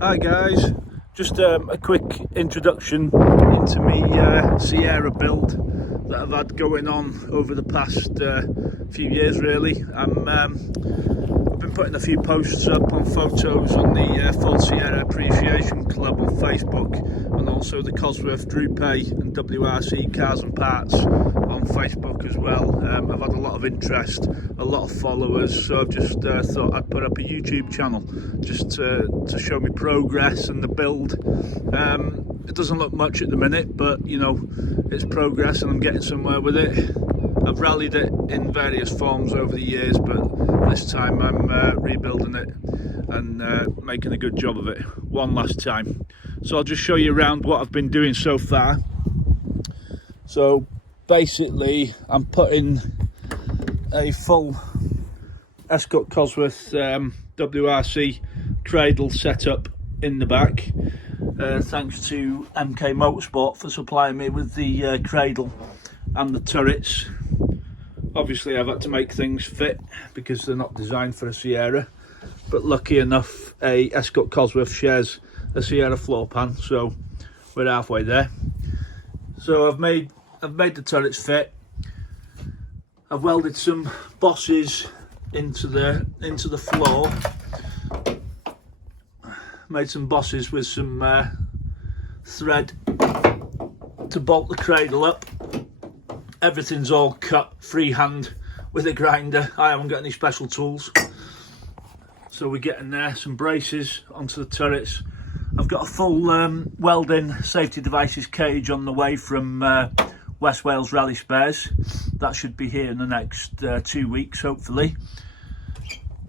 Hi guys, just a quick introduction into me Sierra build that I've had going on over the past few years really. I've been putting a few posts up on photos on the Full Sierra Appreciation Club on Facebook, and also the Cosworth Duratec and WRC Cars and Parts on Facebook as well. I've had a lot of interest, a lot of followers, so I've just thought I'd put up a YouTube channel just to show me progress and the build. It doesn't look much at the minute, but you know, it's progress and I'm getting somewhere with it. I've rallied it in various forms over the years, but this time I'm rebuilding it and making a good job of it one last time. So I'll just show you around what I've been doing so far. So basically I'm putting a full Escort Cosworth WRC cradle setup in the back. Thanks to MK Motorsport for supplying me with the cradle and the turrets. Obviously I've had to make things fit because they're not designed for a Sierra, but lucky enough a Escort Cosworth shares a Sierra floor pan, so we're halfway there. So I've made the turrets fit. I've welded some bosses into the floor. Made some bosses with some thread to bolt the cradle up. Everything's all cut freehand with a grinder. I haven't got any special tools. So we're getting there, some braces onto the turrets. I've got a full welding safety devices cage on the way from West Wales Rally Spares. That should be here in the next 2 weeks, hopefully.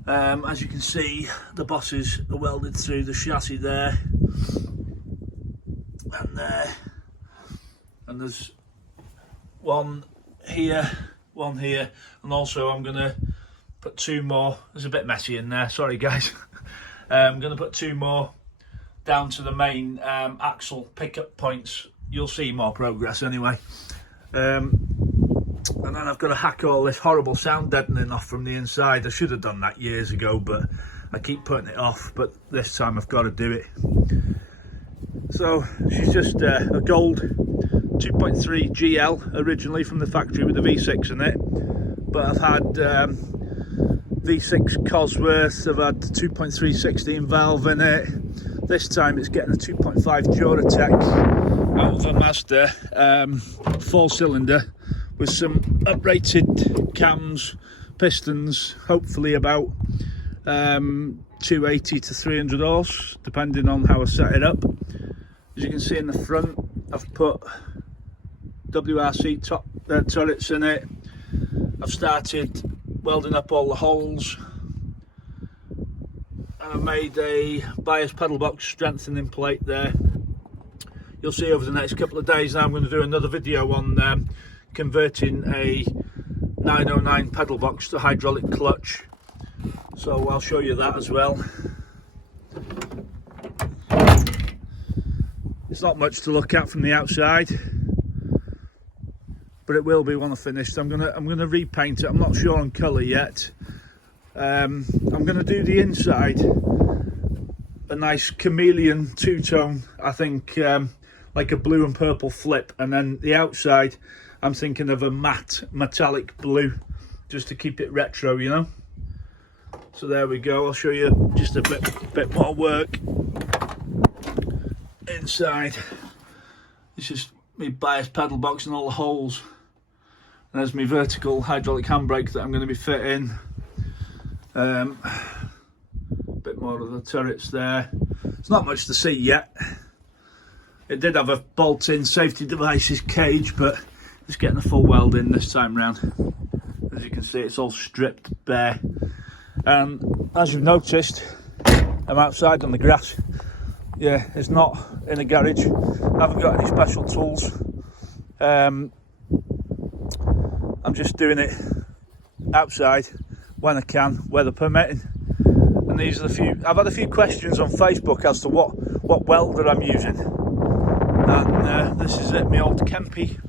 As you can see, the bosses are welded through the chassis there and there, and there's one here, and also I'm gonna put two more. There's a bit messy in there, sorry guys. I'm gonna put two more down to the main axle pickup points. You'll see more progress anyway. And then I've got to hack all this horrible sound deadening off from the inside. I should have done that years ago, but I keep putting it off, but this time I've got to do it. So she's just a gold 2.3 GL originally from the factory with the V6 in it, but I've had V6 Cosworth, I've had 2.3 16 valve in it. This time it's getting a 2.5 Duratec out of a Mazda 4-cylinder with some uprated cams, pistons, hopefully about 280 to 300 horse, depending on how I set it up. As you can see in the front, I've put WRC top turrets in it. I've started welding up all the holes, and I've made a bias pedal box strengthening plate there. You'll see over the next couple of days now I'm going to do another video on converting a 909 pedal box to hydraulic clutch, so I'll show you that as well. It's not much to look at from the outside, but it will be when I finish. I'm gonna repaint it. I'm not sure on colour yet. I'm gonna do the inside a nice chameleon two-tone, I think, like a blue and purple flip, and then the outside I'm thinking of a matte metallic blue, just to keep it retro, you know. So there we go. I'll show you just a bit more work inside. This is my bias pedal box and all the holes. And there's my vertical hydraulic handbrake that I'm going to be fitting. Bit more of the turrets there. It's not much to see yet. It did have a bolt-in safety devices cage, but it's getting a full weld in this time round. As you can see, it's all stripped bare. And as you've noticed, I'm outside on the grass. Yeah, it's not in a garage. I haven't got any special tools. I'm just doing it outside when I can, weather permitting. And these are the few. I've had a few questions on Facebook as to what welder I'm using. And this is it, my old Kemppi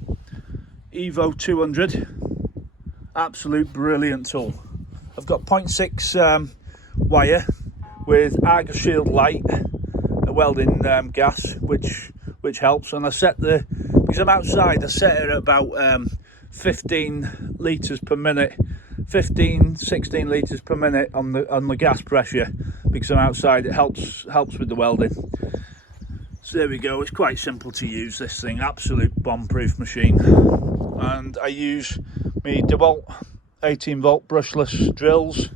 Evo 200. Absolute brilliant tool. I've got 0.6 wire with Argus Shield light welding gas, which helps. And I set because I'm outside, I set it at about 15 litres per minute, 16 litres per minute on the gas pressure, because I'm outside. It helps with the welding. So there we go. It's quite simple to use, this thing. Absolute bomb-proof machine. And I use my DeWalt 18-volt brushless drills.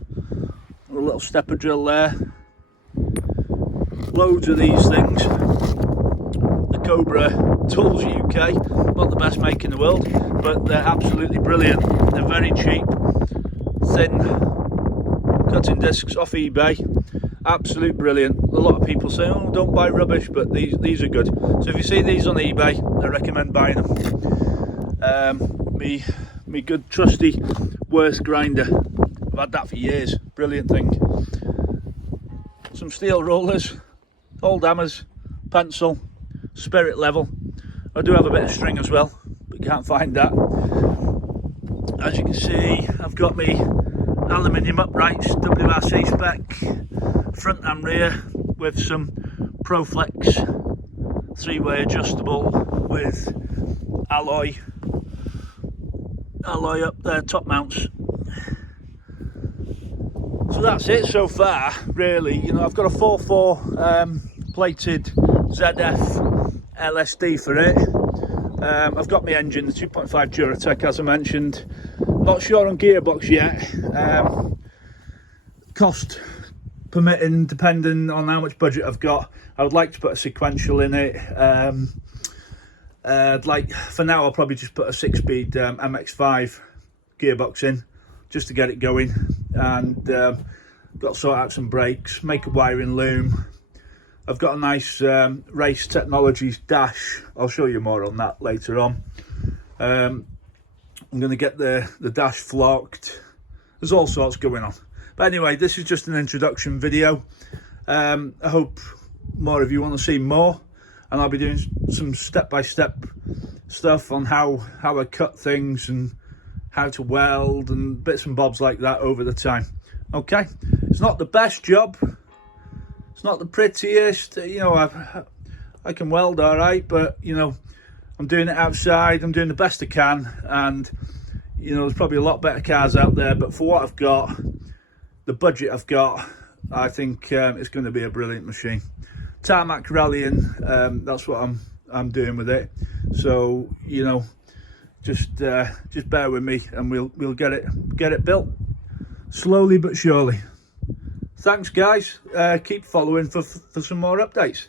A little stepper drill there. Loads of these things. The Cobra Tools UK, not the best make in the world, but they're absolutely brilliant. They're very cheap, thin cutting discs off eBay. Absolute brilliant. A lot of people say, oh, don't buy rubbish, but these are good. So if you see these on eBay, I recommend buying them. Me good trusty Worth grinder. I've had that for years. Brilliant thing. Some steel rollers, old hammers, pencil, spirit level. I do have a bit of string as well, but can't find that. As you can see, I've got me aluminium uprights, WRC spec, front and rear, with some Proflex 3-way adjustable with alloy up there, top mounts. So that's it so far, really. You know, I've got a 4.4 plated ZF LSD for it. I've got my engine, the 2.5 Duratec, as I mentioned. Not sure on gearbox yet. Cost permitting, depending on how much budget I've got. I would like to put a sequential in it. Like for now, I'll probably just put a 6-speed MX5 gearbox in, just to get it going. And got to sort out some brakes, make a wiring loom. I've got a nice Race Technologies dash. I'll show you more on that later on. I'm going to get the dash flocked. There's all sorts going on. But anyway, this is just an introduction video. I hope more of you want to see more. And I'll be doing some step-by-step stuff on how I cut things and how to weld and bits and bobs like that over the time. Okay, it's not the best job. It's not the prettiest. You know, I can weld all right, but you know, I'm doing it outside. I'm doing the best I can, and you know, there's probably a lot better cars out there. But for what I've got, the budget I've got, I think it's going to be a brilliant machine. Tarmac rallying, that's what I'm doing with it. So you know, just bear with me, and we'll get it built slowly but surely. Thanks, guys. Keep following for some more updates.